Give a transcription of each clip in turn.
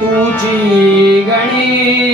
तुझी गणी.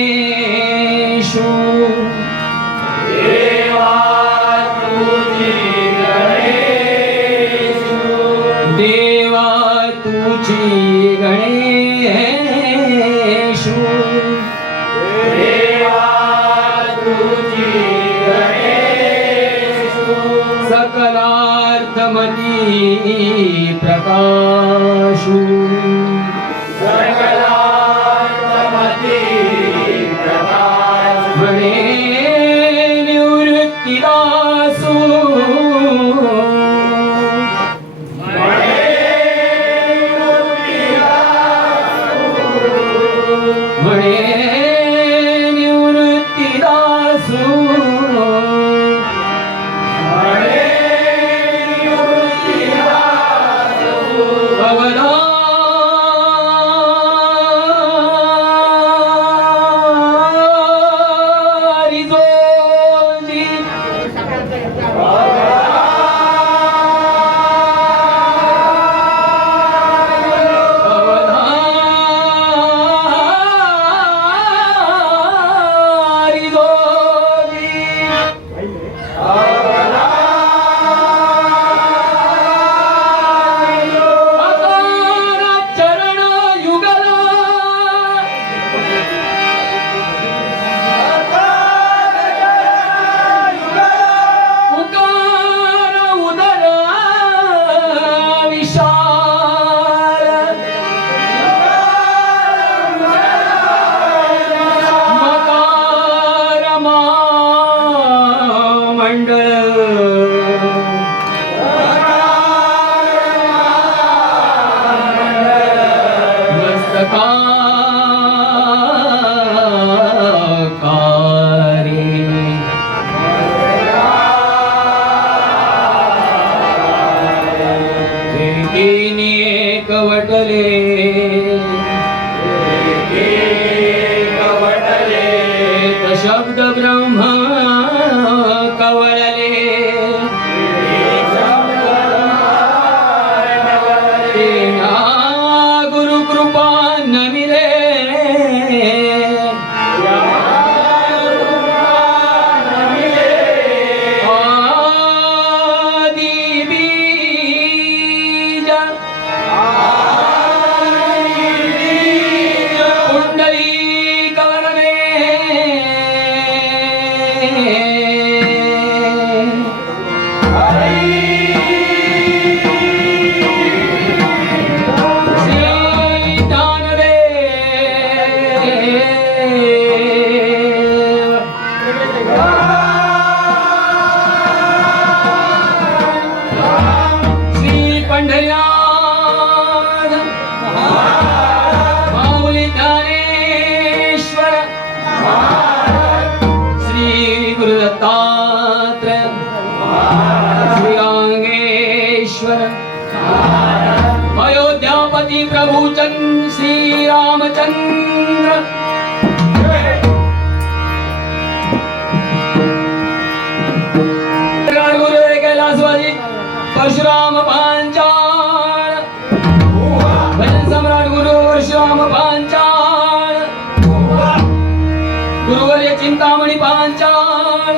गुरुवर्य चिंतामणी पांचाळ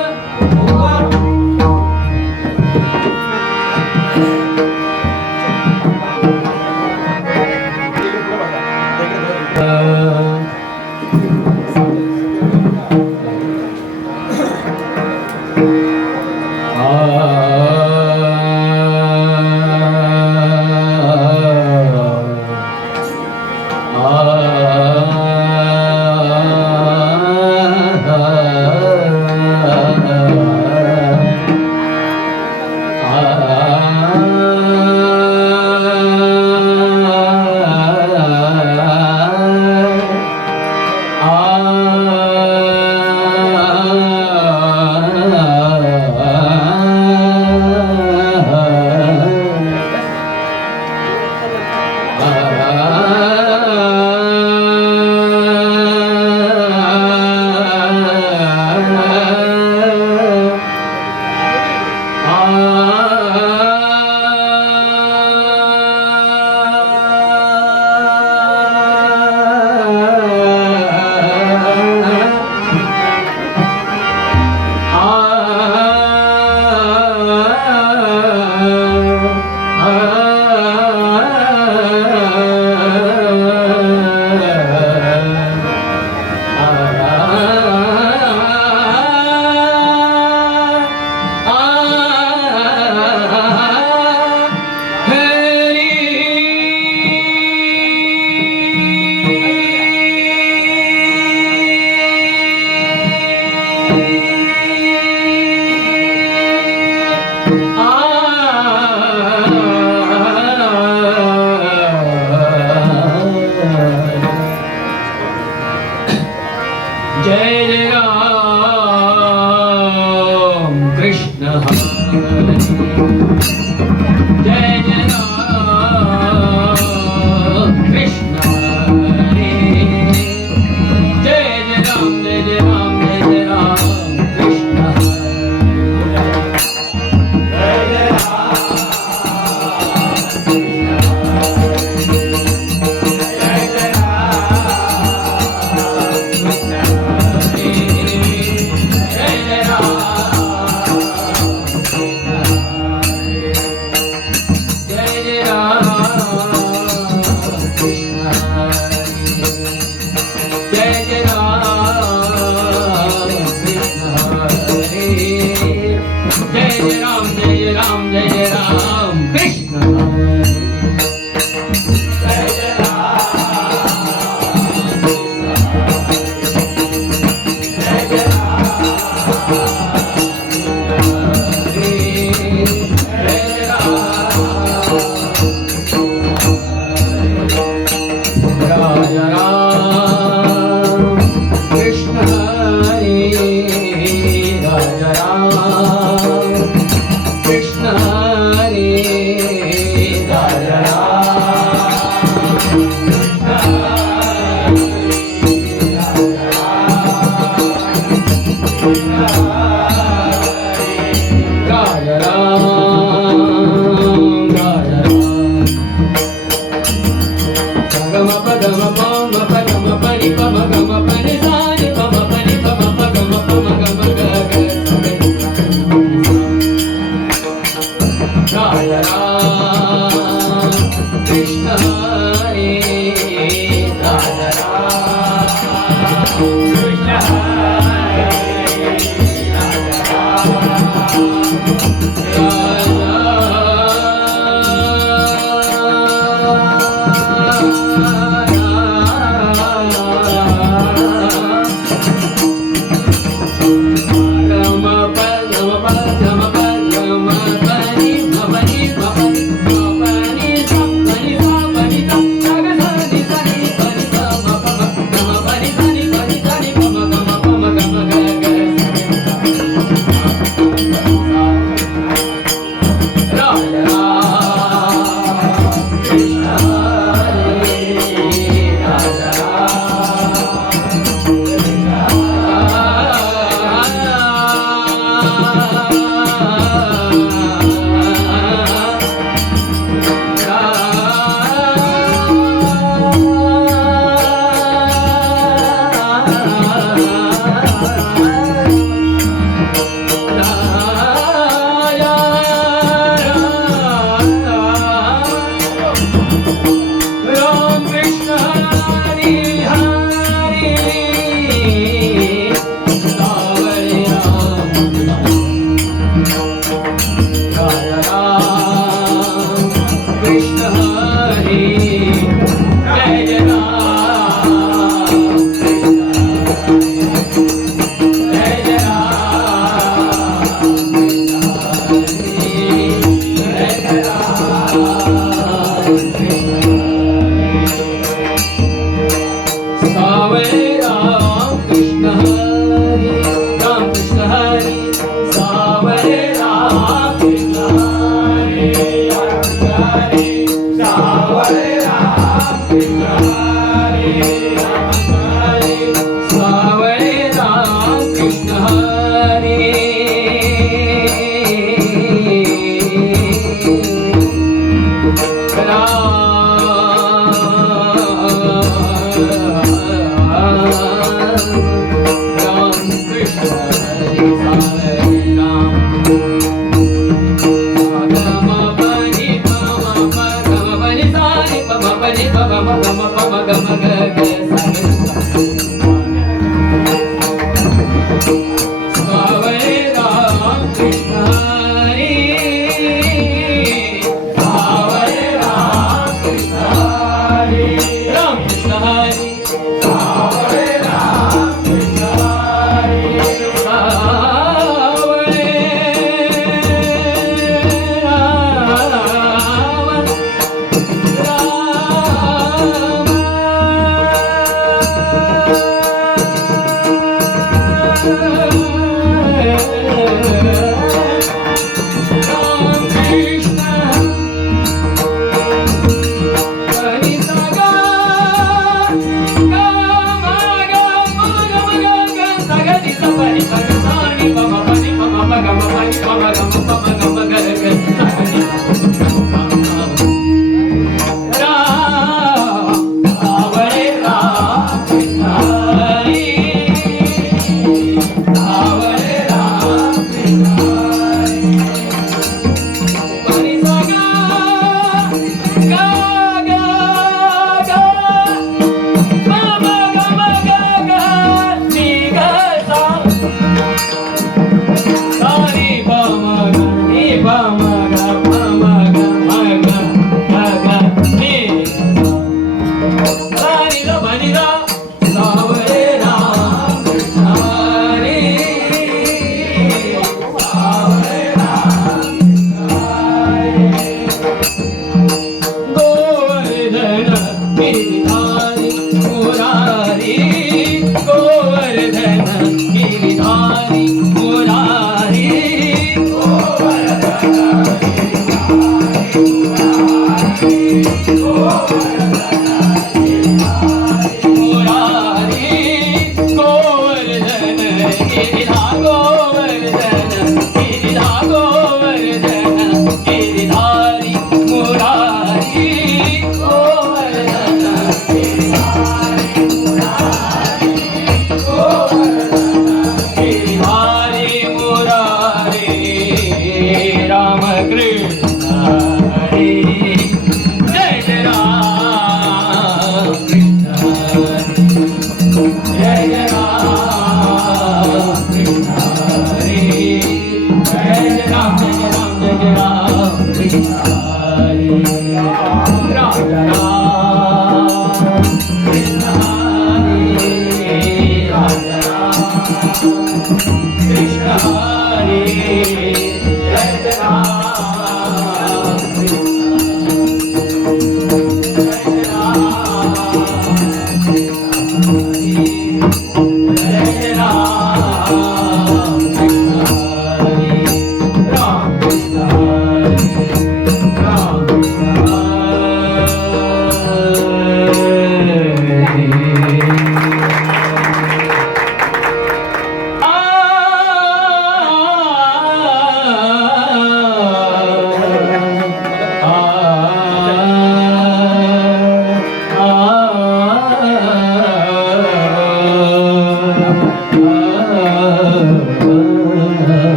Oh,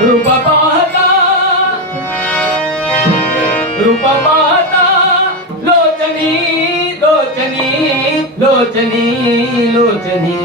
రూపమాత రూపమాత లోచని లోచని లోచని లోచని